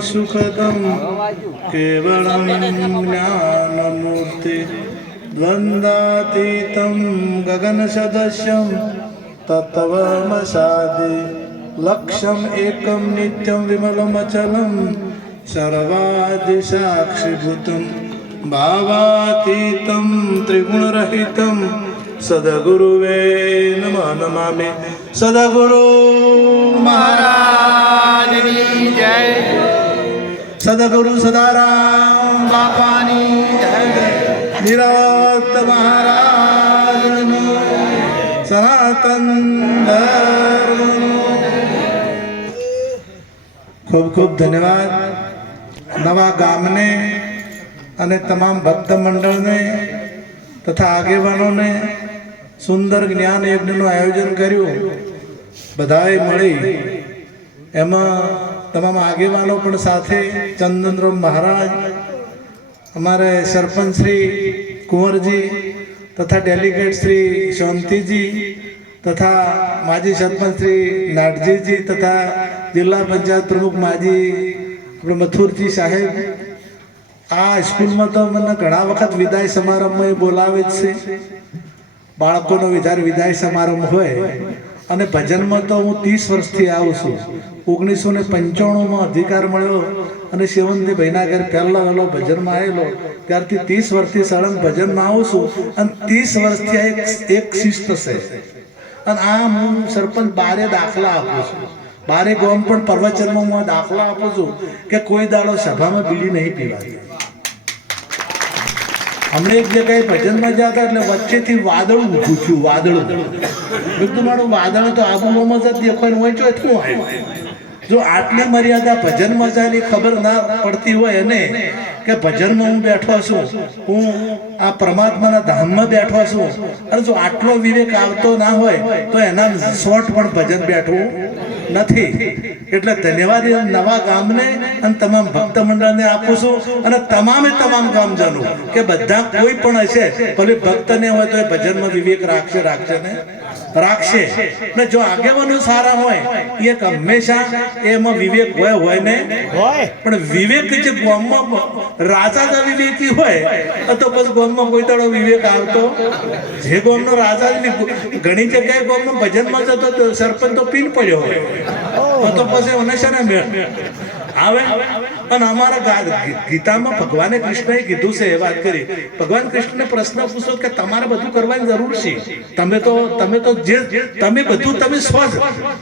सुखदं केवलं ज्ञानमूर्ति द्वन्द्वातीतं गगनसदस्यं तत्त्वमसादि लक्ष्यम् एकं नित्यं विमलमचलं सर्वादिसाक्षिभूतं भावातीतं त्रिगुणरहितं सदगुरुवे नमो नमामि सदगुरु महाराज जय સદગુરુ સદારામ બાપાની નિરત મહારાજનું સનાતન ખૂબ ખૂબ ધન્યવાદ નવા ગામને અને તમામ ભક્ત મંડળને તથા આગેવાનોને સુંદર જ્ઞાન યજ્ઞનું આયોજન કર્યું. બધાએ મળી. એમાં તમામ આગેવાનો પણ સાથે ચંદનરામ મહારાજ, અમારે સરપંચ શ્રી કુંવરજી તથા ડેલિગેટ શ્રી શાંતિજી તથા માજી સરપંચ શ્રી નાટજીજી તથા જિલ્લા પંચાયત પ્રમુખ માજી આપણે મથુરજી સાહેબ. આ સ્કૂલમાં તો મને ઘણા વખત વિદાય સમારંભમાં બોલાવે જ છે. બાળકોનો વિધાર વિદાય સમારંભ હોય. અને ભજનમાં તો હું ત્રીસ વર્ષથી આવું છું. ઓગણીસો ને પંચાણુંમાં અધિકાર મળ્યો અને શિવંતી ભાઈના ઘર પહેલો વહેલો ભજનમાં આવેલો. ત્યારથી ત્રીસ વર્ષથી સળંગ ભજનમાં આવું છું અને ત્રીસ વર્ષથી આ એક એક શિસ્ત છે. અને આ હું સરપંચ બારે દાખલા આપું છું. બારે ગોમ પણ પ્રવચનમાં હું દાખલા આપું છું કે કોઈ દાડો સભામાં બીડી નહીં પીવાતી હમણાં એક જગ્યાએ ભજનમાં હતા એટલે વચ્ચેથી વાદળું ઊભું થયું, વાદળું. બધું મારું વાદળ તો આબુમાં જ દેખાય હોય તો શું આવ્યું જો આટલી મર્યાદા ભજન મજાની ખબર ના પડતી હોય એને કે ભજનમાં હું બેઠો છું, હું આ પરમાત્માના ધામમાં બેઠો છું અને જો આટલો વિવેક આવતો ના હોય, તો એના શોર્ટ પણ ભજન બેઠવું નથી. એટલે ધન્યવાદ એ નવા ગામને અને તમામ ભક્ત મંડળને આપું છું અને તમામે તમામ ગામજનો કે બધા કોઈ પણ હશે, ભલે ભક્ત ને હોય તો એ ભજનમાં વિવેક રાખશે રાખશે ને? રાખશે. ને જો આગેવાનો સારા હોય એ હંમેશા એમાં વિવેક હોય હોય ને? હોય. પણ વિવેક જે ગામમાં રાજા જ વિવેકી હોય તો પછી ગામમાં કોઈ દાડો વિવેક આવતો. જે ગામનો રાજા ઘણી જગ્યાએ ગામમાં ભજનમાં જતો સરપંચ તો પીન પડ્યો હોય. તો પછી મને છે ને મેળ. આવે? અને અમારા ગીતામાં ભગવાને કૃષ્ણએ કીધું છે, એ વાત કરી. ભગવાન કૃષ્ણને પ્રશ્ન પૂછો કે તમારે બધું કરવાની જરૂર છે? તમે તો તમે તો જે તમે બધું તમે સ્વ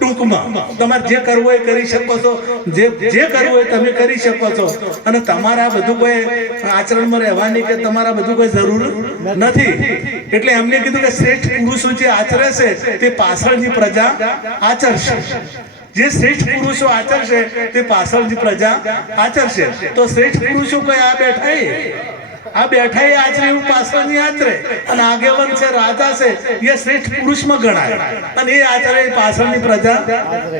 ટૂંકમાં. તમારે જે કરવું હોય કરી શકો છો. જે જે કરવું હોય તમે કરી શકો છો. અને તમારા બધું કોઈ આચરણમાં રહેવાની કે તમારા બધું કોઈ જરૂર નથી? એટલે એમને કીધું કે શ્રેષ્ઠ પુરુષો જે આચરે છે, તે પાછળની પ્રજા આચરશે. જે શ્રેષ્ઠ પુરુષો આચરશે તે પાછળની પ્રજા આચરશે. તો શ્રેષ્ઠ પુરુષો કઈ આ બેઠા આ બેઠા એ આચરે એવું પાછળની આચરે. અને આગેવન છે, રાજા છે, એ શ્રેષ્ઠ પુરુષમાં ગણાય. અને એ આચરે પાછળની પ્રજા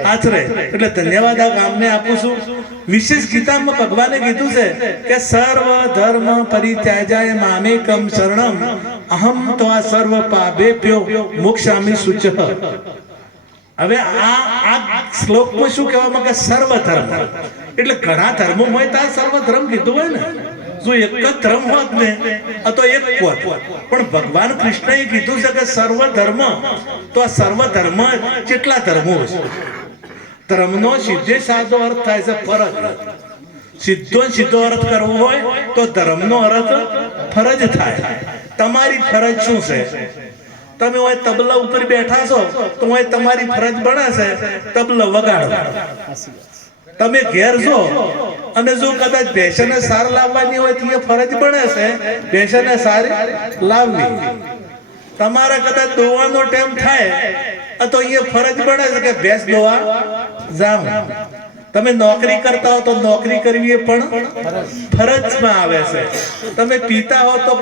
આચરે. એટલે ધન્યવાદ આ ગામને આપું છું. વિશેષ ગીતામાં ભગવાને કીધું છે કે સર્વ ધર્મ પરિત્યાજાય મામેકમ શરણમ. અહમ તો આ સર્વ પ્યો મોક્ષામી શુચઃ. હવે આ આ શ્લોકમાં શું કહેવામાં કે સર્વ ધર્મ એટલે ઘણા ધર્મો હોય તો આ સર્વ ધર્મ કીધું હોય ને. જો એક જ ધર્મ હોત ને, આ તો એક હોત. પણ ભગવાન કૃષ્ણએ કીધું છે કે સર્વ ધર્મ તો આ સર્વ ધર્મ કેટલા ધર્મો છે? ધર્મનો સીધે સાદો અર્થ થાય છે ફરજ. સીધો સીધો અર્થ કરવો હોય તો ધર્મનો અર્થ ફરજ થાય. તમારી ફરજ શું છે? તમે હોય તબલા ઉપર બેઠા છો, તો હોય તમારી ફરજ બનાશે તબલો વગાડો તમે ઘેર છો, અને જો કદાચ ભેંસને સાર લાવવાની હોય તો એ ફરજ છે ભેંસને સાર લાવવી. તમારા કદાચ દોવાનો ટાઈમ થાય તો એ ફરજ બને છે કે ભેંસ દોવા જાઓ તમે નોકરી કરતા હો તો નોકરી કરવી એ પણ ફરજમાં આવે છે. તમે પિતા હો તો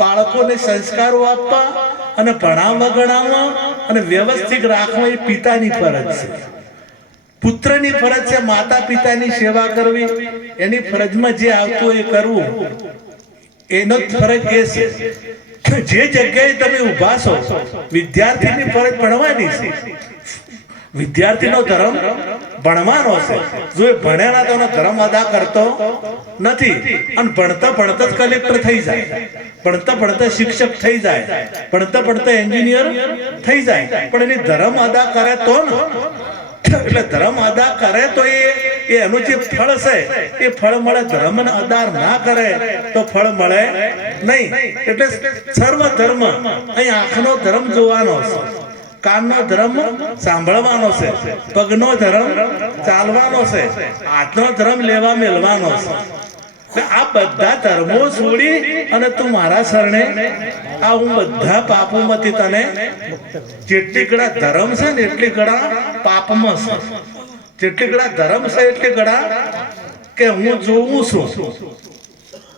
બાળકોને સંસ્કારો આપવા અને ભણાવવા ગણાવવા અને વ્યવસ્થિત રાખવા એ પિતાની ફરજ છે. પુત્રની ફરજ છે માતા પિતાની સેવા કરવી, એની ફરજમાં જે આવતું એ કરવું. એનો જ ફરજ એ છે જે જગ્યાએ તમે ઊભા છો, વિદ્યાર્થીની ફરજ ભણવાની છે વિદ્યાર્થીનો ધર્મ ભણવાનો છે જો એ ભણેલા તો ધર્મ અદા કરતો નથી. અને ભણતા ભણતા જ કલેક્ટર થઈ જાય. ભણતા ભણતા શિક્ષક થઈ જાય. ભણતા ભણતા એન્જિનિયર થઈ જાય. પણ એની ધર્મ અદા કરે તો એટલે ધર્મ અદા કરે તો એ એનું જે ફળ છે, એ ફળ મળે ધર્મ અદા ના કરે તો ફળ મળે નહીં. એટલે સર્વ ધર્મ અહીં આંખનો ધર્મ જોવાનો છે કાનનો ધર્મ સાંભળવાનો છે, પગનો ધર્મ ચાલવાનો છે, હાથનો ધર્મ લેવા મેળવાનો છે. આ બધા ધર્મો છોડી અને તું મારા શરણે આ હું બધા પાપોમાંથી તને જેટલી કડા ધર્મ છે ને એટલી ગળા પાપમાં છે. જેટલી કડા ધર્મ છે એટલી ગળા કે હું જોઉં છું.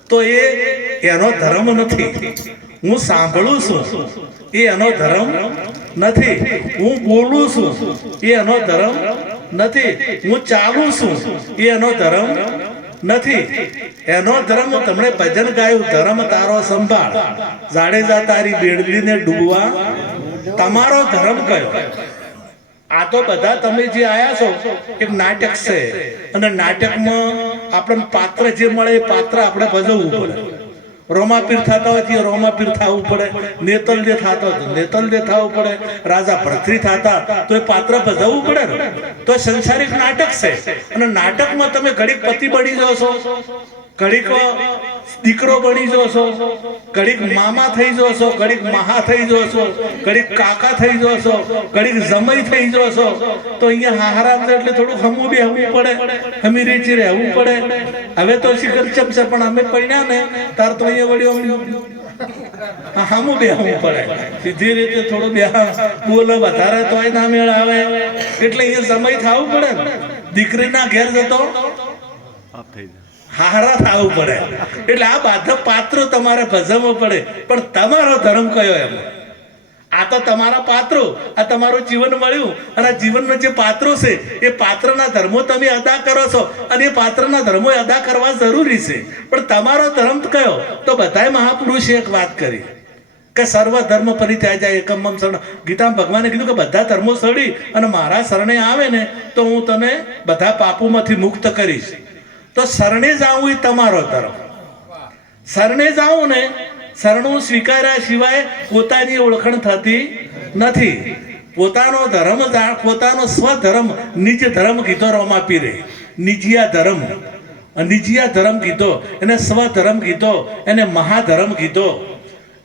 તો એ એનો ધર્મ નથી. હું સાંભળું છું. એ એનો ધર્મ નથી. હું બોલું છું. એ એનો ધર્મ નથી. હું ચાલું છું. એ એનો ધર્મ નથી. એનો ધર્મ તમને ભજન ગાયું, ધર્મ તારો સંભાળ. જાડેજા તારી બેડલીને ડૂબવા. તમારો ધર્મ કયો? આ તો બધા તમે જે આયા છો, એક નાટક છે. અને નાટકમાં આપણને પાત્ર જે મળે એ પાત્ર આપણે ભજવવું પડે. રોમાપીર થતા હોય તે રોમાપીર થવું પડે નેતલ જે થતો હોય તો નેતલ જે થવું પડે, રાજા ભરત્રી થતા તો એ પાત્ર ભજવવું પડે તો સંસારિક નાટક છે. અને નાટકમાં તમે ઘડીક પતિ બની જાઓ છો. ઘડીક દીકરો બની જો છો ઘડીક મામા થઈ જો છો ઘડીક મહા થઈ જો છો ઘડીક કાકા થઈ જો છો ઘડીક જમઈ થઈ જો છો તો અહીંયા હારામ છે એટલે થોડું હમું બી હમવું પડે, હમી રેચી રહેવું પડે. હવે તો શિખર ચમશે પણ અમે પડ્યા ને, તાર તો અહીંયા વળ્યો હામું બે હમવું પડે. સીધી રીતે થોડું બે બોલો, વધારે તોય ના મેળ આવે એટલે અહીંયા સમય થવું પડે દીકરીના ઘેર જતો. હારા થવું પડે. એટલે આ બધા પાત્રો તમારે ભજવવો પડે. પણ તમારો ધર્મ કયો એમ? આ તો તમારા પાત્રો, આ તમારું જીવન મળ્યું. અને આ જીવનના જે પાત્રો છે, એ પાત્રના ધર્મો તમે અદા કરો છો. અને એ પાત્રના ધર્મો અદા કરવા જરૂરી છે. પણ તમારો ધર્મ કયો? તો બધાય મહાપુરુષે એક વાત કરી. કે સર્વ ધર્મ પરિત્યાગ જાય, એકમ શરણ. ગીતા ભગવાને કીધું કે બધા ધર્મો સડી અને મારા શરણે આવે ને, તો હું તને બધા પાપોમાંથી મુક્ત કરીશ. તો શરણે જાવું એ તમારો ધર્મ શરણે જાવું ને શરણું સ્વીકાર્યા સિવાય પોતાની ઓળખાણ થતી નથી. પોતાનો ધર્મ પોતાનો સ્વધર્મ, નિજ ધર્મ કીધો રોમા પીરે. નિજિયા ધર્મ. નિજિયા ધર્મ કીધો એને સ્વધર્મ કીધો એને મહાધર્મ કીધો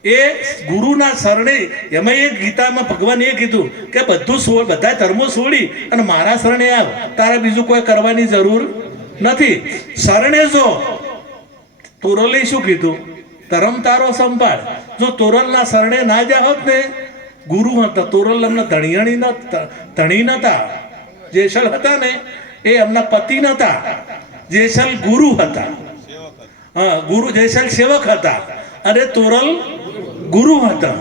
એ ગુરુના શરણે એમાં એ ગીતામાં ભગવાન એ કીધું કે બધું છોડ બધા ધર્મો છોડી અને મારા શરણે આવ. તારે બીજું કોઈ કરવાની જરૂર નથી. શરણે જો તોરલે શું કીધું? ધરમ તારો સંભાળ. જો તોરલના શરણે ના જા હોત ને, ગુરુ હતા તોરલ એમના ધણિયાણી ધણી નતા. જેસલ હતા ને, એ એમના પતિ નતા. જેસલ ગુરુ હતા. હા, ગુરુ જેસલ સેવક હતા. અને તોરલ ગુરુ હતા.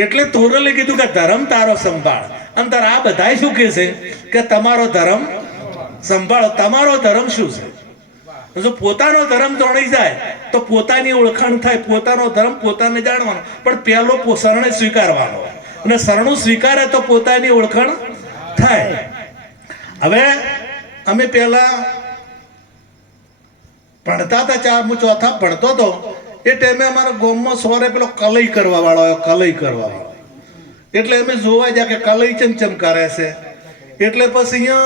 એટલે તોરલે કીધું કે ધર્મ તારો સંભાળ. અંતર આ બધાય શું કહે છે? કે તમારો ધર્મ સંભાળો. તમારો ધર્મ શું છે? જો પોતાનો ધર્મ જણાઈ જાય, તો પોતાની ઓળખાણ થાય. પોતાનો ધર્મ પોતાને જાણવાનો. પણ પહેલો શરણે સ્વીકારવાનો. અને શરણું સ્વીકારે તો પોતાની ઓળખાણ થાય. હવે અમે પહેલા ભણતા હતા ચાર હું ચોથા ભણતો હતો. એ ટાઈમે અમારા ગામમાં સવારે પેલો કલઈ કરવા વાળો આવ્યો, કલઈ કરવા વાળો એટલે અમે જોવા જ્યાં કે કલઈ ચમચમ કરે છે. એટલે પછી અહીંયા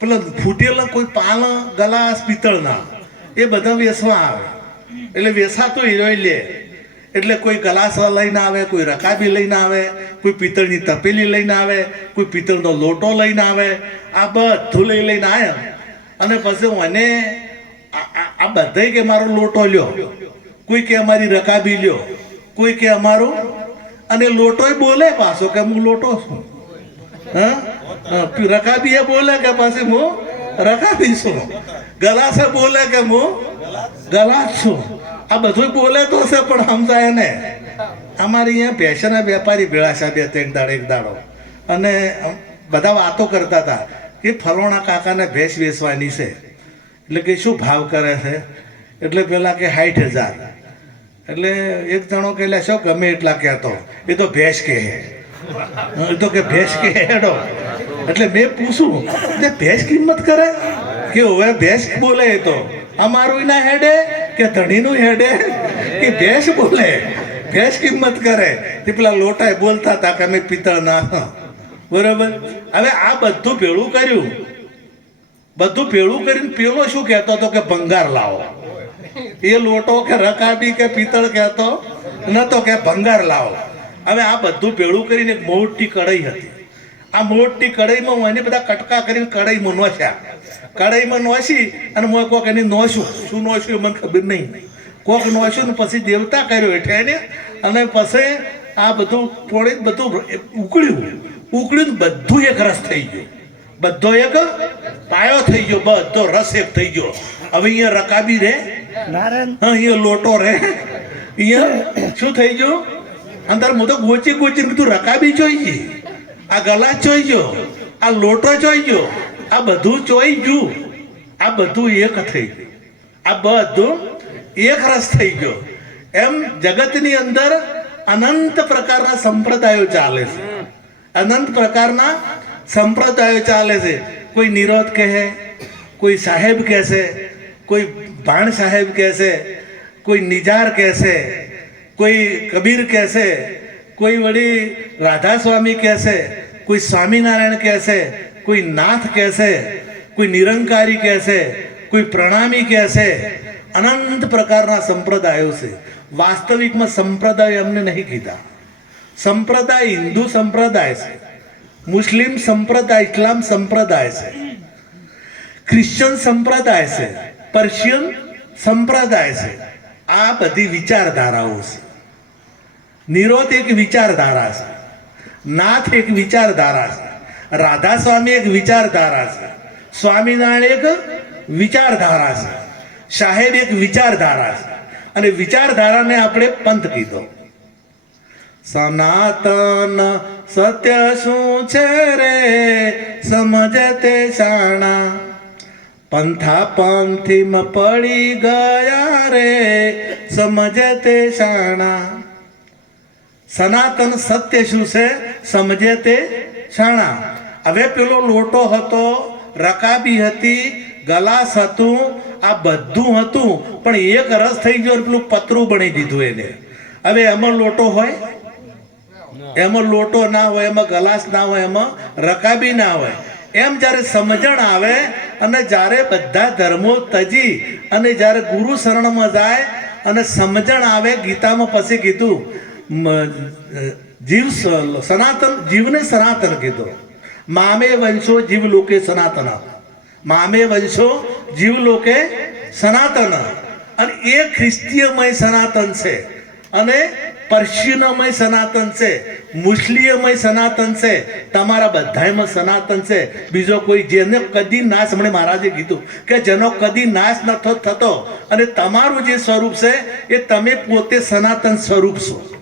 પેલા ફૂટેલા કોઈ પાન ગલાસ, પિત્તળના, એ બધા વેસવા આવે. એટલે વેસાતો હીરોય લે. એટલે કોઈ ગલાસ લઈને આવે, કોઈ રકાબી લઈને આવે, કોઈ પિત્તળની તપેલી લઈને આવે, કોઈ પિત્તળનો લોટો લઈને આવે. આ બધું લઈ લઈને આવ્યા અને પછી મને આ- બધાય કે મારો લોટો લ્યો. કોઈ કે અમારી રકાબી લ્યો. કોઈ કે અમારો. અને લોટોય બોલે પાછો કે હું લોટો છું. રકાબી એ બોલે કે પછી હું રકાબી છું ગલાસે બોલે કે હું ગલાસ છું આ બધું બોલે તો છે પણ સમજાય ને અમારી અહીંયા ભેંસના વેપારી ભેળા છે બે ત્રણ દાડો એક દાડો અને બધા વાતો કરતા હતા કે ફલોણા કાકાને ભેંસ વેચવાની છે એટલે કે શું ભાવ કરે છે એટલે પેલા કે સાઠ હજાર એટલે એક જણો કે શું ગમે એટલા કહેતો એ તો ભેંસ કહે તો કે ભેંસ કે હેડો. એટલે મેં પૂછું તે ભેંસ કિંમત કરે? કે હવે ભેંસ બોલે તો. અમારું ના હેડે કે ધણીનું હેડે? કે ભેંસ બોલે. ભેંસ કિંમત કરે. તે પેલા લોટાએ બોલતા હતા કે અમે પિત્તળના. બરાબર? હવે આ બધું ભેળું કર્યું. બધું ભેળું કરીને પેલો શું કહેતો હતો કે ભંગાર લાવો. એ લોટો કે રકાબી કે પિત્તળ કહેતો, નતો કે ભંગાર લાવો. હવે આ બધું ભેળું કરીને એક મોટી કઢાઈ હતી. આ મોટી કઢાઈમાં હું એને બધા કટકા કરીને કઢાઈમાં નોસ્યા કઢાઈમાં નોશી અને હું કોક એની નોશું શું નોશું એ મને ખબર નહીં. કોક નોશું ને પછી દેવતા કર્યો હેઠે એને અને પછી આ બધું થોડી બધું ઉકળ્યું. ઉકળ્યું બધું એક રસ થઈ ગયું. બધો એક પાયો થઈ ગયો. બધો રસ એક થઈ ગયો. હવે અહીંયા રકાબી રે. અહીંયા લોટો રે. અહીંયા શું થઈ ગયું? અંદર હું તો ગોચી ગોચી કીધું, રકાબી જોઈ આ ગલા જોઈ ગયો આ લોટો જોઈ ગયો આ બધું જોઈ ગયું. આ બધું એક થઈ ગયું. આ બધું એક રસ થઈ ગયો. એમ જગતની અંદર અનંત પ્રકારના સંપ્રદાયો ચાલે છે. અનંત પ્રકારના સંપ્રદાયો ચાલે છે. કોઈ નિરોધ કહે કોઈ સાહેબ કહેશે, કોઈ ભાણ સાહેબ કહેશે, કોઈ નિજાર કહેશે કોઈ કબીર કહેશે, કોઈ વળી રાધા સ્વામી કહેશે, કોઈ સ્વામિનારાયણ કહેશે, કોઈ નાથ કહેશે, કોઈ નિરંકારી કહેશે, કોઈ પ્રણામી કહેશે, અનંત પ્રકારના સંપ્રદાયો છે. વાસ્તવિકમાં સંપ્રદાય અમને નહીં કીધા. સંપ્રદાય હિન્દુ સંપ્રદાય છે. મુસ્લિમ સંપ્રદાય, ઇસ્લામ સંપ્રદાય છે. ક્રિશ્ચન સંપ્રદાય છે. પર્શિયન સંપ્રદાય છે. આ બધી વિચારધારાઓ છે. નિરોધ એક વિચારધારા છે. નાથ એક વિચારધારા છે. રાધા સ્વામી એક વિચારધારા છે. સ્વામિનારાયણ એક વિચારધારા છે. સાહેબ એક વિચારધારા છે. અને વિચારધારાને આપણે પંથ કીધો. સનાતન સત્ય શું છે રે? સમજે તે શાણા. પંથા પંથીમાં પડી ગયા રે? સમજે તે શાણા. સનાતન સત્ય શું છે? સમજે તે શાણા હવે પેલો લોટો હતો, રકાબી હતી, ગલાસ હતું, આ બધું હતું, પણ એક રસ થઈ ગયો પેલું પતરું બની દીધું એને. હવે એમાં લોટો હોય? એમાં લોટો ના હોય, એમાં ગલાસ ના હોય, એમાં રકાબી ના હોય. એમ જ્યારે સમજણ આવે અને જ્યારે બધા ધર્મો તજી અને જ્યારે ગુરુ શરણમાં જાય અને સમજણ આવે, ગીતામાં પછી કીધું જીવ સનાતન જીવને સનાતન કીધો મામે વંશો જીવ લોકે સનાતન મામે વંશો જીવ લોકે સનાતન અને એ ખ્રિસ્તીયમય સનાતન છે અને પર્શિયનમય સનાતન છે મુસ્લિમય સનાતન છે તમારા બધાયમાં સનાતન છે બીજો કોઈ જેને કદી નાશ હમણે મહારાજે કીધું કે જેનો કદી નાશ નથો થતો અને તમારું જે સ્વરૂપ છે એ તમે પોતે સનાતન સ્વરૂપ છો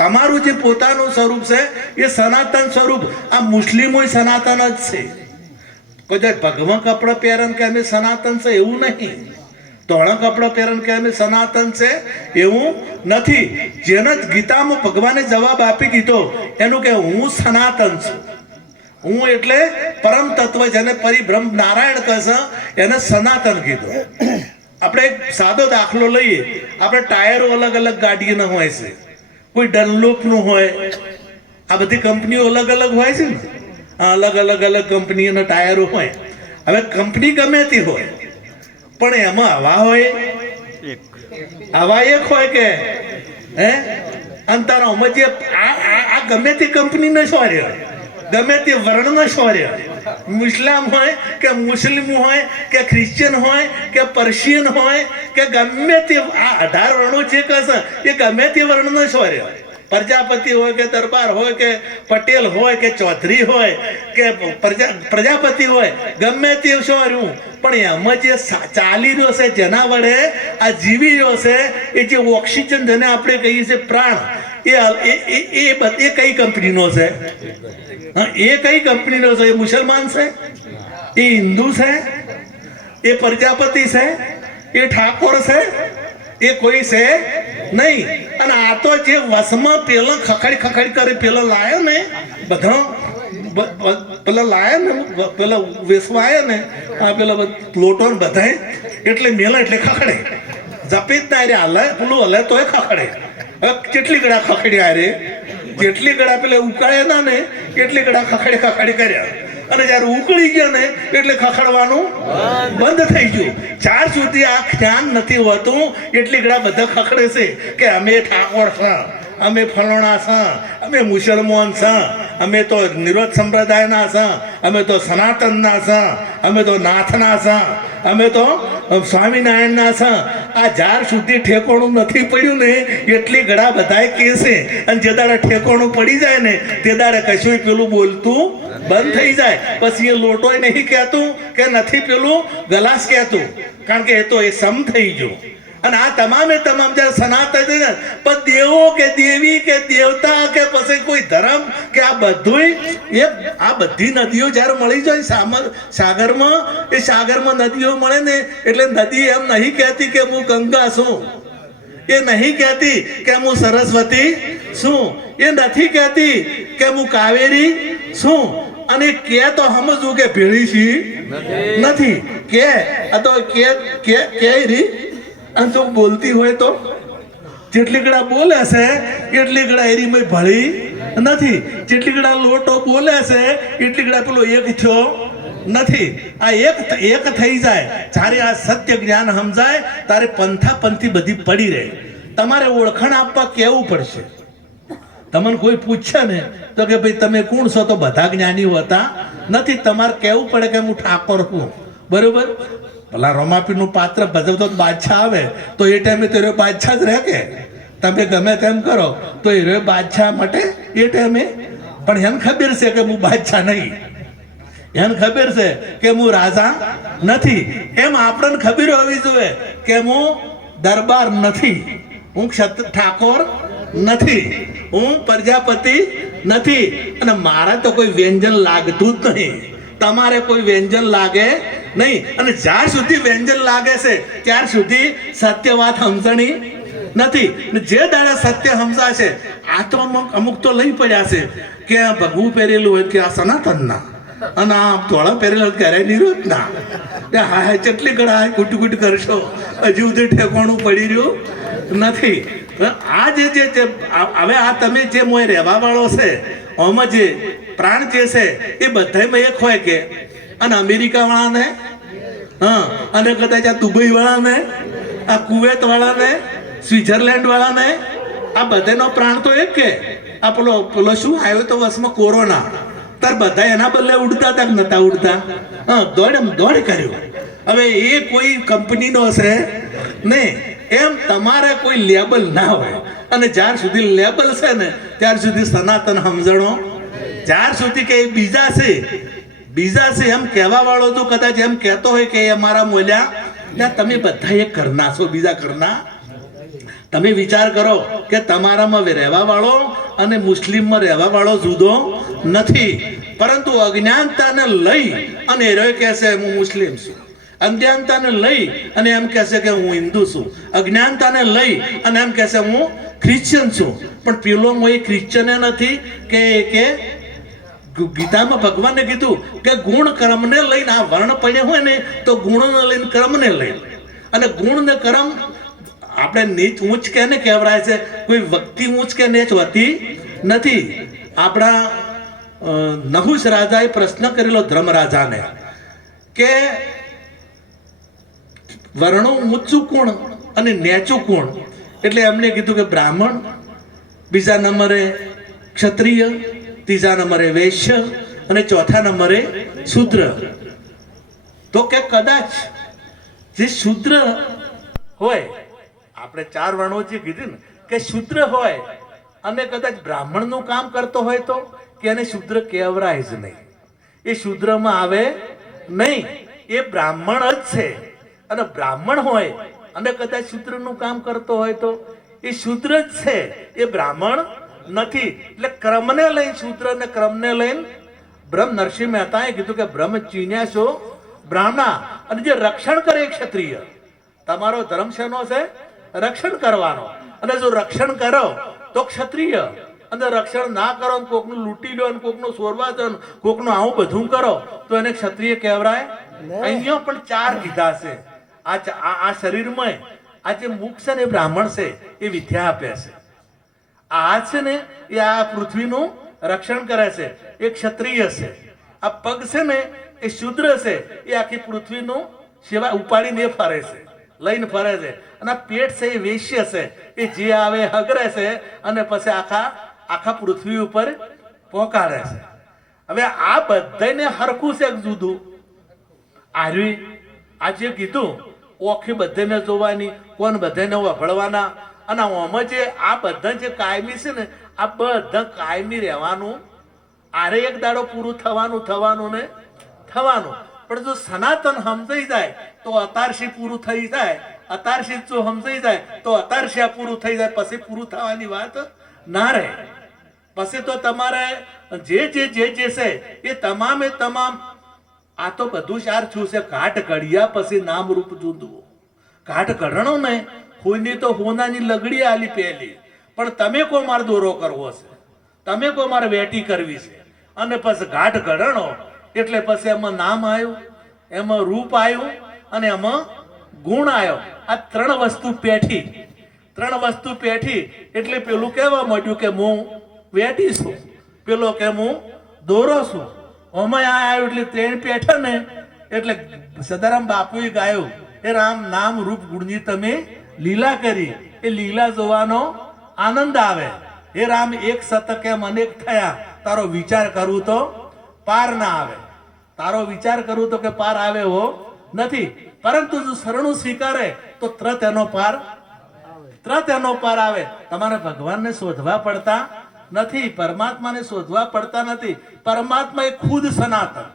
તમારું જે પોતાનું સ્વરૂપ છે, એ સનાતન સ્વરૂપ. આ મુસ્લિમો સનાતન જ છે. કદાચ ભગવાન ભગવા કપડાં પહેરણ કે અમે સનાતન છે, એવું નહીં. ધોળા કપડાં પહેરણ કે અમે સનાતન છે, એવું નથી. જેને ગીતામાં ભગવાને જવાબ આપી દીધો, એનું કે હું સનાતન છું. હું એટલે પરમ તત્વ જેને પરિભ્રમ નારાયણ કહેશે એને સનાતન કીધું. આપણે એક સાદો દાખલો લઈએ. આપણે ટાયરો અલગ અલગ ગાડીના હોય છે. કોઈ ડનલોપનું હોય. આ બધી કંપનીઓ અલગ અલગ હોય છે ને? આ અલગ અલગ અલગ કંપનીઓના ટાયરો હોય. હવે કંપની ગમે તે હોય પણ એમાં હવા હોય. આવા એક હોય કે હે? અંતરામાં જે આ આ- આ ગમે તે કંપનીનો શૌર્ય ગમે તે વર્ણનો શૌર્ય મુસ્લિમ હોય કે મુસ્લિમ હોય કે ક્રિશ્ચિયન હોય કે પર્શિયન હોય કે ગમે તે આ અઢાર વર્ણો જે કહેશે, એ ગમે તે વર્ણનો શૌર્ય પ્રજાપતિ હોય કે દરબાર હોય કે પટેલ હોય કે ચૌધરી હોય કે પ્રજા, પ્રજાપતિ હોય, ગમે તે શૌર્યું પણ એમાં જે ચાલી રહ્યો છે, જેના વડે આ જીવી રહ્યો છે, એ જે ઓક્સિજન જેને આપણે કહીએ છીએ પ્રાણ એ એ- એ કઈ કંપનીનો છે? એ કઈ કંપનીનો છે? એ મુસલમાન છે? એ હિન્દુ છે? એ પ્રજાપતિ છે? એ ઠાકોર છે? એ કોઈ છે? નહીં. અને આ તો જે વસમાં પેલો ખખડી ખખડી કરે, પેલો લાયો ને, બધો પેલા લાયા ને પેલા વેસવા આયા ને, આ પેલા પ્લોટો બધાય, એટલે મેલા એટલે ખખડે. જપી જ ના રે હલે, પેલું હલે તોય ખખડે. કેટલી ગળા ખખડ્યા રે? જેટલી ગળા પેલા ઉકાળ્યા ના ને એટલી ગળા ખખડે ખખડે કર્યા. અને જ્યારે ઉકળી ગયા ને, એટલે ખખડવાનું બંધ થઈ ગયું. ચાર સુધી આ ધ્યાન નથી હોતું, એટલી ગળા બધા ખખડે છે કે અમે ઠાકોર છે અમે ફલોણા છે અમે મુસલમાન છે અમે તો નિરોધ સંપ્રદાયના છે અમે તો સનાતનના છે અમે તો નાથના છે અમે તો સ્વામિનારાયણના છે આ જાર સુધી ઠેકોણું નથી પડ્યું ને, એટલી ઘણા બધાએ કહેશે. અને જે દાડે ઠેકોણું પડી જાય ને, તે દાડે કશું પેલું બોલતું બંધ થઈ જાય. પછી એ લોટોય નહીં કહેતું કે નથી પેલું ગલાસ કહેતું. કારણ કે એ તો એ સમ થઈ ગયો. અને આ તમામે તમામ જ્યારે સનાતન પણ દેવો કે દેવી કે દેવતા કે પછી કોઈ ધર્મ કે આ બધુંય એ આ બધી નદીઓ જ્યારે મળી જાય સામર સાગરમાં એ સાગરમાં નદીઓ મળે ને એટલે નદી એમ નહીં કહેતી કે હું ગંગા છું. એ નહીં કહેતી કે હું સરસ્વતી છું. એ નથી કહેતી કે હું કાવેરી છું. અને કે તો સમજવું કે ભેળી છી નથી. કે આ તો કે કે કે રી? અને જો બોલતી હોય તો? જેટલી ગળા બોલે છે, એટલી ગળા એરીમાં ભળી નથી. જેટલી ગળા લોટો બોલે છે, એટલી ગળા પેલો એક થયો નથી. આ એક એક થઈ જાય. જ્યારે આ સત્ય જ્ઞાન સમજાય, ત્યારે પંથા પંથી બધી પડી રહે. તમારે ઓળખાણ આપવા કેવું પડશે? તમને કોઈ પૂછે ને, તો કે ભાઈ, તમે કોણ છો? તો બધા જ્ઞાનીઓ હતા. નથી, તમારે કહેવું પડે કે હું ઠાકોર છું? બરોબર? ભલા રોમાપીનું પાત્ર ભજવતો બાદશાહ આવે, તો એ ટાઈમે તો એ બાદશાહ જ રહે કે? તમે ગમે તેમ કરો, તો એ બાદશાહ માટે એ ટાઈમે. પણ એને ખબર છે કે હું બાદશાહ નહીં. એને ખબર છે કે હું રાજા નથી. એમ આપણને ખબર હોવી જોઈએ કે હું દરબાર નથી. હું ક્ષત્ર ઠાકોર નથી. હું પ્રજાપતિ નથી. અને મારે તો કોઈ વ્યંજન લાગતું જ નહીં. તમારે કોઈ વ્યંજન લાગે નહીં. અને જ્યાર સુધી વ્યંજન લાગે છે ત્યાર સુધી સત્ય વાત હમસણી નથી. જે દાડા સત્ય હમસાશે આ તો અમુક અમુક તો લઈ પડ્યા છે કે આ ભગવું પહેરેલું હોય કે આ સનાતનના. અને આ ધોળા પહેરેલા ક્યારે કે અરે નિરોધના. હા હા કેટલી ગળા કુટ કુટ કરશો. હજુ સુધી ઠેકોણું પડી રહ્યું નથી. આ જે જે હવે આ તમે જે મોય રહેવા વાળો છે આમાં જે પ્રાણ જે છે, એ બધામાં એક હોય કે. અને અમેરિકા વાળાને હા, અને કદાચ આ દુબઈ વાળાને આ કુવેત વાળાને સ્વિટરલેન્ડ વાળાને આ બધાનો પ્રાણ તો એક કે. આ પેલો પેલો શું? આવ્યો તો વસમાં કોરોના. તાર બધા એના બદલે ઉડતા હતા કે નતા ઉડતા? હા, દોડ એમ દોડ કર્યું. હવે એ કોઈ કંપનીનો છે નહીં એમ તમારે કોઈ લેબલ ના હોય. અને જ્યાર સુધી લેબલ છે ને, ત્યાર સુધી સનાતન સમજણો જ્યાર સુધી કે એ બીજા છે. બીજા છે એમ કહેવા વાળો તો કદાચ એમ કહેતો હોય કે એ અમારા મોલ્યા, ના, તમે બધા એ કરના છો, બીજા કરના તમે વિચાર કરો કે તમારામાં રહેવા વાળો અને મુસ્લિમમાં રહેવા વાળો જુદો નથી. પરંતુ અજ્ઞાનતાને લઈ અને એ રહ્યો કહે છે, હું મુસ્લિમ છું. અજ્ઞાનતાને લઈ અને એમ કહેશે કે હું હિન્દુ છું. અજ્ઞાનતાને લઈ અને એમ કહેશે હું ક્રિશ્ચિયન છું. પણ પેલો એ ક્રિશ્ચને નથી કે કે ગીતામાં ભગવાને કીધું કે ગુણ કર્મને લઈને આ વર્ણ પડ્યા હોય ને, તો ગુણને લઈને કર્મને લઈને અને ગુણ ને કર્મ આપણે નીચ ઊંચ કેને કહેવાય છે? કોઈ વ્યક્તિ ઊંચ કે નીચ હોતી નથી. આપણા નહુશ રાજાએ પ્રશ્ન કરેલો ધર્મરાજાને કે વર્ણો ઊંચું કોણ અને નેચું કોણ? એટલે એમને કીધું કે બ્રાહ્મણ, બીજા નંબરે ક્ષત્રિય ત્રીજા નંબરે વૈશ્ય અને ચોથા નંબરે શૂદ્ર. તો કે કદાચ જે શૂદ્ર હોય, આપણે ચાર વર્ણો જે કીધું ને, કે શૂદ્ર હોય અને કદાચ બ્રાહ્મણનું કામ કરતો હોય તો, કે એને શૂદ્ર કહેવરાય જ નહીં. એ શૂદ્રમાં આવે નહીં. એ બ્રાહ્મણ જ છે. અને બ્રાહ્મણ હોય અને કદાચ શૂદ્રનું કામ કરતો હોય તો, એ શૂદ્ર જ છે. એ બ્રાહ્મણ નથી. એટલે ક્રમને લઈને સૂત્ર ને ક્રમને લઈને બ્રહ્મ નરસિંહ મહેતાએ કીધું કે બ્રહ્મ ચીન્યા છો બ્રાહ્મણા અને જે રક્ષણ કરે ક્ષત્રિય. તમારો ધર્મ શેનો છે? રક્ષણ કરવાનો. અને જો રક્ષણ કરો તો ક્ષત્રિય. અને રક્ષણ ના કરો ને કોકનું લૂંટી લો ને કોકનું સોરવા દો કોકનું આવું બધું કરો તો એને ક્ષત્રિય કહેવાય? અહીંયા પણ ચાર કીધા છે. આ આ આ શરીરમાં આ જે મુખ છે ને એ બ્રાહ્મણ છે એ વિદ્યા આપે છે. આ છે ને એ આ પૃથ્વીનું રક્ષણ કરે છે. એ ક્ષત્રિય છે. આ પગ છે ને એ શુદ્ર છે. એ આખી પૃથ્વીનું સેવા ઉપાડીને ફરે છે. લઈને ફરે છે. અને પેટ છે એ વેશ્ય છે. એ જે આવે હગરે છે અને પછી આખા આખા પૃથ્વી ઉપર પહોંચાડે છે. હવે આ બધાને હરખું છે જુદું. આર્યું, આ જે કીધું, ઓખી બધાને જોવાની, કોણ બધાને વફળવાના અને આમાં જે આ બધા જે કાયમી છે ને, આ બધા કાયમી રહેવાનું, આરે એક દાડો પૂરું થવાનું થવાનું ને થવાનું. પણ જો સનાતન સમજાઈ જાય, તો અતારશી પૂરું થઈ જાય અતારશી જો સમજાઈ જાય, તો અતારશી આ પૂરું થઈ જાય, પછી પૂરું થવાની વાત ના રહે. પછી તો તમારે જે જે જે જે છે, એ તમામે તમામ, આ તો બધું ચાર છું છે, ઘાટ ઘડિયા પછી નામ રૂપ જુદવું. ઘાટ ઘડણો ને કોઈની તો હોનાની લગડી આલી પહેલી. પણ તમે કો મારે દોરો કરવો છે? તમે કો મારે વેટી કરવી છે? અને પછી ઘાટ ઘડણો, એટલે પછી એમાં નામ આવ્યું, એમાં રૂપ આવ્યું, અને એમાં ગુણ આવ્યો. આ ત્રણ વસ્તુ પેઠી. ત્રણ વસ્તુ પેઠી. એટલે પેલું કહેવા માંડ્યું કે હું વેટી છું. પેલો કે હું દોરો છું. ઓમાં આ આવ્યું એટલે ત્રણ પેઠા ને. એટલે સદારામ બાપુએ ગાયું એ રામ, નામ, રૂપ, ગુણની તમે લીલા કરી. એ લીલા જોવાનો આનંદ આવે. એ રામ, એક શતક એમ અનેક થયા. તારો વિચાર કરું તો પાર ના આવે. તારો વિચાર કરું તો કે પાર આવે હો નથી. પરંતુ જો શરણું સ્વીકારે, તો ત્રત એનો પાર ત્રત એનો પાર આવે. તમારે ભગવાનને શોધવા પડતા નથી, પરમાત્માને શોધવા પડતા નથી. પરમાત્મા એ ખુદ સનાતન.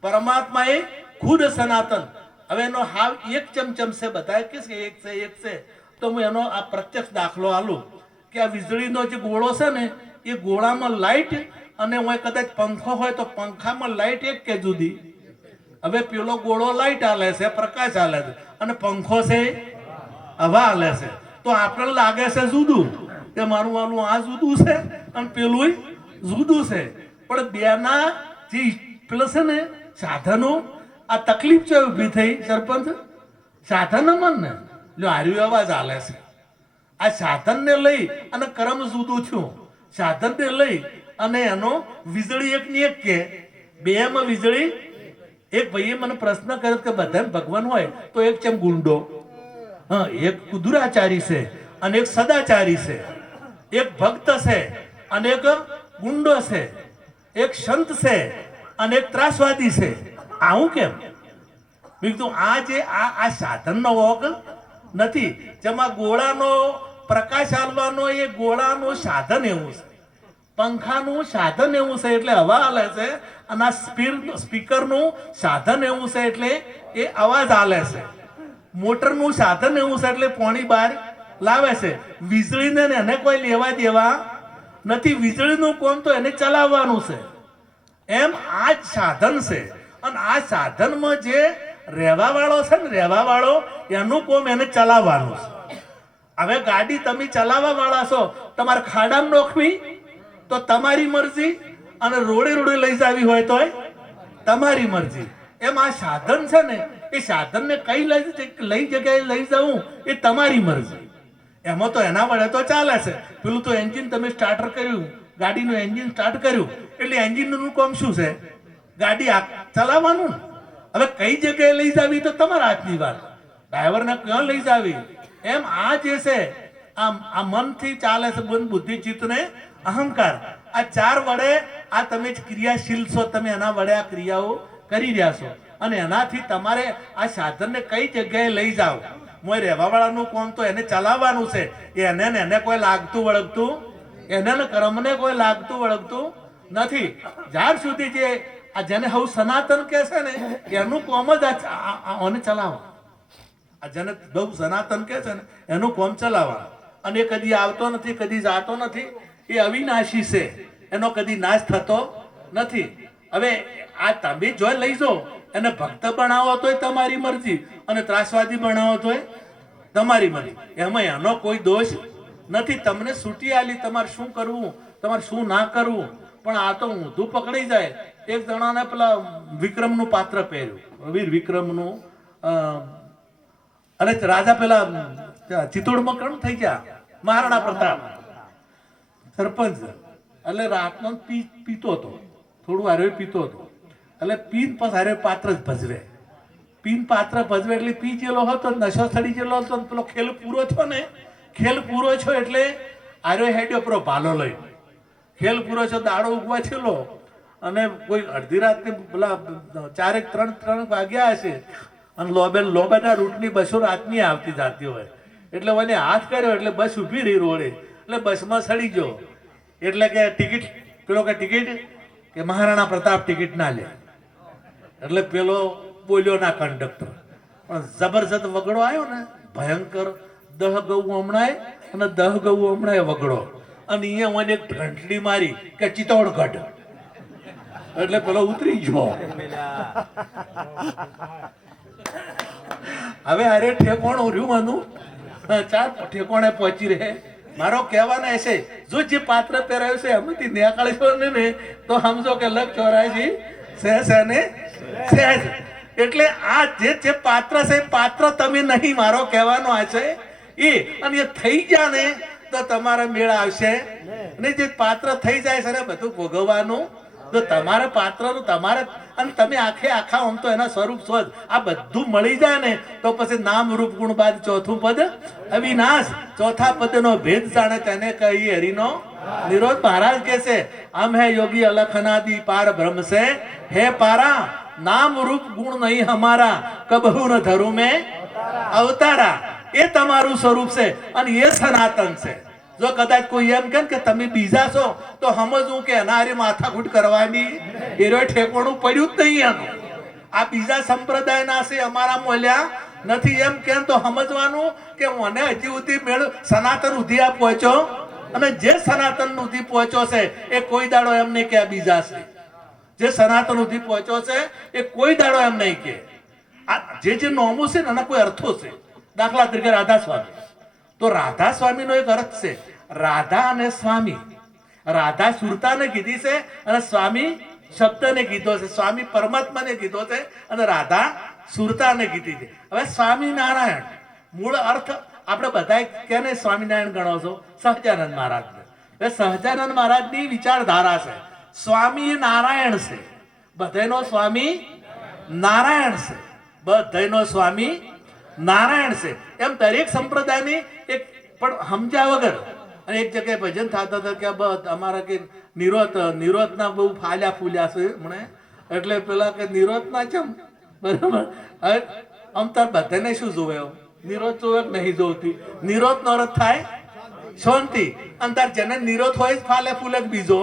પરમાત્મા એ ખુદ સનાતન. હવે એનો હાવ એક ચમચમ છે બધા કે છે, એક છે એક છે. તો હું એનો આ પ્રત્યક્ષ દાખલો આલું. કે આ વીજળીનો જે ગોળો છે ને, એ ગોળામાં લાઈટ અને હું કદાચ પંખો હોય તો પંખામાં લાઇટ એક કે જુદી. હવે પેલો ગોળો લાઈટ આલે છે, પ્રકાશ આલે છે. અને પંખો છે, હવા આલે છે. તો આપણને લાગે છે જુદું કે મારું વાલું આ જુદું છે અને પેલું જુદું છે. પણ બેના જે પેલા છે ને, સાધનો આ તકલીફ છે, ઊભી થઈ, સરપંચ? સાધન મન ને? જો હાર્યું અવાજ હાલે છે. આ સાધનને લઈ અને કરમ જુદું છું સાધનને લઈ અને એનો વીજળી એક ની એક કે, બે માં વીજળી એક. ભાઈએ મને પ્રશ્ન કર્યો કે બધા ભગવાન હોય તો એક ચેમ ગુંડો? હા, એક કુદુરાચારી છે અને એક સદાચારી છે. એક ભક્ત છે અને એક ગુંડો છે. એક સંત છે અને એક ત્રાસવાદી છે. આવું કેમ? મેં કીધું, આ જે આ આ સાધનનો વોક નથી, જેમાં ગોળાનો પ્રકાશ આલવાનો એ ગોળાનું સાધન એવું છે. પંખાનું સાધન એવું છે એટલે હવા હાલે છે અને આ સ્પીડ સ્પીકરનું સાધન એવું છે એટલે એ અવાજ હાલે છે. મોટરનું સાધન એવું છે એટલે પાણી બહાર લાવે છે. વીજળીને એને કોઈ લેવા દેવા નથી. વીજળીનું કોમ તો એને ચલાવવાનું છે. એમ આ જ સાધન છે. અને આ સાધનમાં જે રહેવા વાળો છે ને રહેવા વાળો એનું કોમ એને ચલાવવાનું છે. હવે ગાડી તમે ચલાવવા વાળા છો, તમારે ખાડામાં નોખવી, તો તમારી મરજી, અને રોડે રોડે લઈ જાવી હોય તોય તમારી મરજી. એમ આ સાધન છે ને, એ સાધનને કઈ લઈ લઈ જગ્યાએ લઈ જવું, એ તમારી મરજી. એમાં તો એના વડે તો ચાલે છે. પેલું તો એન્જિન તમે સ્ટાર્ટર કર્યું, ગાડીનું એન્જિન સ્ટાર્ટ કર્યું, એટલે એન્જિનનું કામ શું છે? ગાડી ચલાવવાનું હવે કઈ જગ્યાએ લઈ જાવી તો તમારા હાથની વાત. ડ્રાઈવરને ક્યાં લઈ જાવી? એમ આ જે છે આ આ મનથી ચાલે છે, મન બુદ્ધિ ચિત્તને અહંકાર. આ ચાર વડે આ તમે જ ક્રિયાશીલ છો, તમે એના વડે આ ક્રિયાઓ કરી રહ્યા છો. અને એનાથી તમારે આ સાધનને કઈ જગ્યાએ લઈ જાઓ? રહેવા વાળાનું કોમ તો એને ચલાવવાનું છે. એને ને એને કોઈ લાગતું વળગતું? એને કર્મને કોઈ લાગતું વળગતું નથી. જ્યાર સુધી જે આ જેને હવે સનાતન કહે છે ને, એનું કોમ જ આને ચલાવવા આ જેને બહુ સનાતન કહે છે ને, એનું કોમ ચલાવવા અને એ કદી આવતો નથી, કદી જાતો નથી, એ અવિનાશી છે. એનો કદી નાશ થતો નથી. હવે આ તમે જો લઈ જાઓ એને ભક્ત બનાવો તોય તમારી મરજી, અને ત્રાસવાદી બનાવો તોય તમારી મરજી. એમાં એનો કોઈ દોષ નથી. તમને છૂટી આલી, તમારે શું કરવું? તમારે શું ના કરવું? પણ આ તો ઊંધું પકડી જાય. એક જણાને પેલા વિક્રમનું પાત્ર પહેર્યું. વીર વિક્રમનું અને રાજા પેલા ચિત્તોડમાં કણ થઈ ગયા? મહારાણા પ્રતાપ. સરપંચ. એટલે રાતનો પી, પીતો હતો. થોડું હારે પીતો હતો. એટલે પીન પછી હારે પાત્ર જ ભજવે. પીન પાત્ર ભજવે એટલે પી જેલો હતો, નશો ચડી જેલો હતો પેલો ખેલ પૂરો થયો ને, ખેલ પૂરો છો એટલે આર્યો હેડ્યો પેલો ભાલો લઈ ખેલ પૂરો છો દાડો ઉગવા છેલો અને કોઈ અડધી રાતની પેલા ચારેક ત્રણ ત્રણ વાગ્યા હશે અને લોબે લોબેના રૂટની બસો રાતની આવતી જાતી હોય. એટલે મને હાથ કર્યો, એટલે બસ ઊભી રહી રોડે. એટલે બસમાં સડી ગયો. એટલે કે ટિકિટ, પેલો કે ટિકિટ કે મહારાણા પ્રતાપ ટિકિટ ના લે. એટલે પેલો બોલ્યો ના કંડક્ટર. પણ જબરજસ્ત વગડો આવ્યો ને, ભયંકર દહ ગૌ હમણાં અને દહ ગૌ હમણાં વગડો. અને અહીંયા મને એક ઘંટડી મારી કે ચિત્તોડગઢ. એટલે પેલો ઉતરી ગયો. હવે અરે ઠેકોણ ઉર્યું માનું? ચાર ઠેકોણે પહોંચી રહે. મારો કહેવાનો છે જો જે પાત્ર પહેરાયું છે એમાંથી નેકાળશો ને ને તો સમજો કે લગ ચોરાયજી સહેજ અને સહેજ. એટલે આ જે જે પાત્ર છે એ પાત્ર તમે નહીં મારો કહેવાનો આ છે. એ અને એ થઈ ગયા ને તો તમારા મેળ આવશે. અને જે પાત્ર થઈ જાય છે ને બધું ભોગવવાનું તો તમારા પાત્રનું તમારા અને તમે આખે આખા આમ તો એના સ્વરૂપ સ્વ આ બધું મળી જાય ને તો પછી નામ રૂપ ગુણ બાદ ચોથું પદ અવિનાશ. ચોથા પદનો ભેદ જાણે તેને કહી હરિનો નિરોધ. મહારાજ કે છે આમ હે યોગી અલખનાદિ પાર બ્રહ્મ છે હે પારા, નામ રૂપ ગુણ નહીં હમારા કબહુ ન ધરું મેં. અવતારા. એ તમારું સ્વરૂપ છે અને એ સનાતન છે. જો કદાચ કોઈ એમ કે કે તમે બીજા છો, તો સમજવું કે એના હારે માથાકૂટ કરવાની. એરો ઠેકોણું પડ્યું જ નહીં એનું. આ બીજા સંપ્રદાયના છે, અમારા મોલ્યા. નથી એમ કેમ તો સમજવાનું કે મને હજી સુધી મેળ સનાતન સુધી આ પહોંચ્યો. અને જે સનાતન સુધી પહોંચ્યો છે, એ કોઈ દાડો એમ નહીં કે આ બીજા છે. જે સનાતન સુધી પહોંચ્યો છે, એ કોઈ દાડો એમ નહીં કે. આ જે જે નોમું છે ને, એના કોઈ અર્થો છે. દાખલા તરીકે રાધા સ્વામી તો રાધા સ્વામીનો એક અર્થ છે. રાધા અને સ્વામી. રાધા સુરતાને કીધી છે અને સ્વામી શબ્દને કીધો છે. સ્વામી પરમાત્માને કીધો છે અને રાધા સુરતાને કીધી છે. હવે સ્વામિનારાયણ, મૂળ અર્થ આપણે બધા કેને સ્વામિનારાયણ ગણો છો? સહજાનંદ મહારાજ એ સહજાનંદ મહારાજની વિચારધારા છે. સ્વામી નારાયણ છે. બધાનો સ્વામી નારાયણ છે. બધાનો સ્વામી નારાયણ છે. એમ દરેક સંપ્રદાયની એક પણ સમજ્યા વગર અને એક જગ્યાએ ભજન થતા હતા કે બસ અમારા કે નિરોત નિરોતના બહુ ફાલ્યા ફૂલ્યા છે મને એટલે પેલા કે નિરોતના ચમ બરાબર? હવે આમ તાર બધાને શું જોવે? નિરોધ જોવે નહીં જોવતી? નિરોધ નો અર્થ થાય? શાંતિ. અને તાર જેને નિરોધ હોય જ ફાલે ફૂલે બીજો?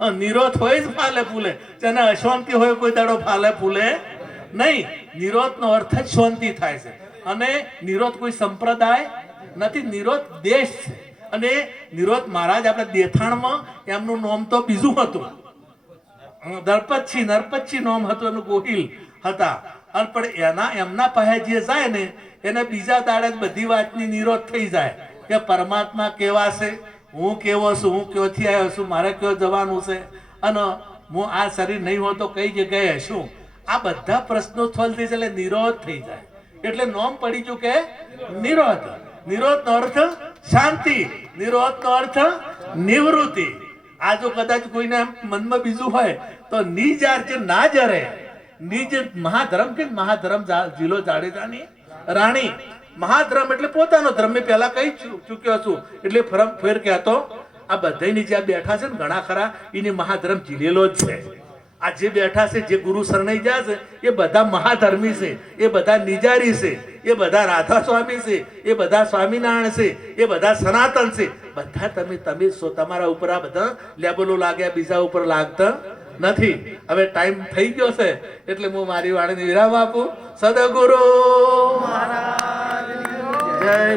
હા, નિરોધ હોય જ ફાલે ફૂલે. જેને અશાંતિ હોય કોઈ દાડો ફાલે ફૂલે નહીં. નિરોધનો અર્થ જ શાંતિ થાય છે. અને નિરોધ કોઈ સંપ્રદાય નથી, નિરોધ દેશ છે. અને નિરોધ મહારાજ આપણે દેથાણમાં એમનું નામ તો બીજું હતું. દરપતછી નરપતછી નામ હતું એનું ગોહિલ હતા. અને પણ એના, એમના પાસે જે જાય ને, એને બીજા દાડે બધી વાતની નિરોધ થઈ જાય કે પરમાત્મા કેવા છે, હું કેવો છું, હું ક્યોથી આવ્યો છું, મારે કયો જવાનું છે. અને હું આ શરીર નહીં હોય તો કઈ જગ્યાએ હશું આ બધા પ્રશ્નો સ્થળ થઈ જાય એટલે નિરોધ થઈ જાય. એટલે નોમ પડી ગયું નિરોધ નિરોધ. નો અર્થ શાંતિ. નિરોધ નો અર્થ નિવૃત્તિ. આ જો કદાચ કોઈને મનમાં બીજું હોય, તો નિજાર જે ના જરે. નિજ મહાધર્મ કે મહાધર્મ જિલ્લો જાડેજાની રાણી. મહાધર્મ એટલે પોતાનો ધર્મ. મેં પહેલા કહી ચૂક્યો છું. એટલે ફરમ ફેર કહેતો, આ બધાની જ્યાં બેઠા છે ને ઘણા ખરા એની મહાધર્મ જીલેલો જ છે. આ જે બેઠા છે, જે ગુરુ શરણાઈ ગયા છે, એ બધા મહાધર્મી છે, એ બધા નિજારી છે, એ બધા રાધા સ્વામી છે, એ બધા સ્વામિનારાયણ છે, એ બધા સનાતન છે. બધા તમે તમે તમારા ઉપર આ બધા લેબલો લાગ્યા, બીજા ઉપર લાગતા નથી. હવે ટાઈમ થઈ ગયો છે, એટલે હું મારી વાણીને વિરામ આપું. સદગુરુ જય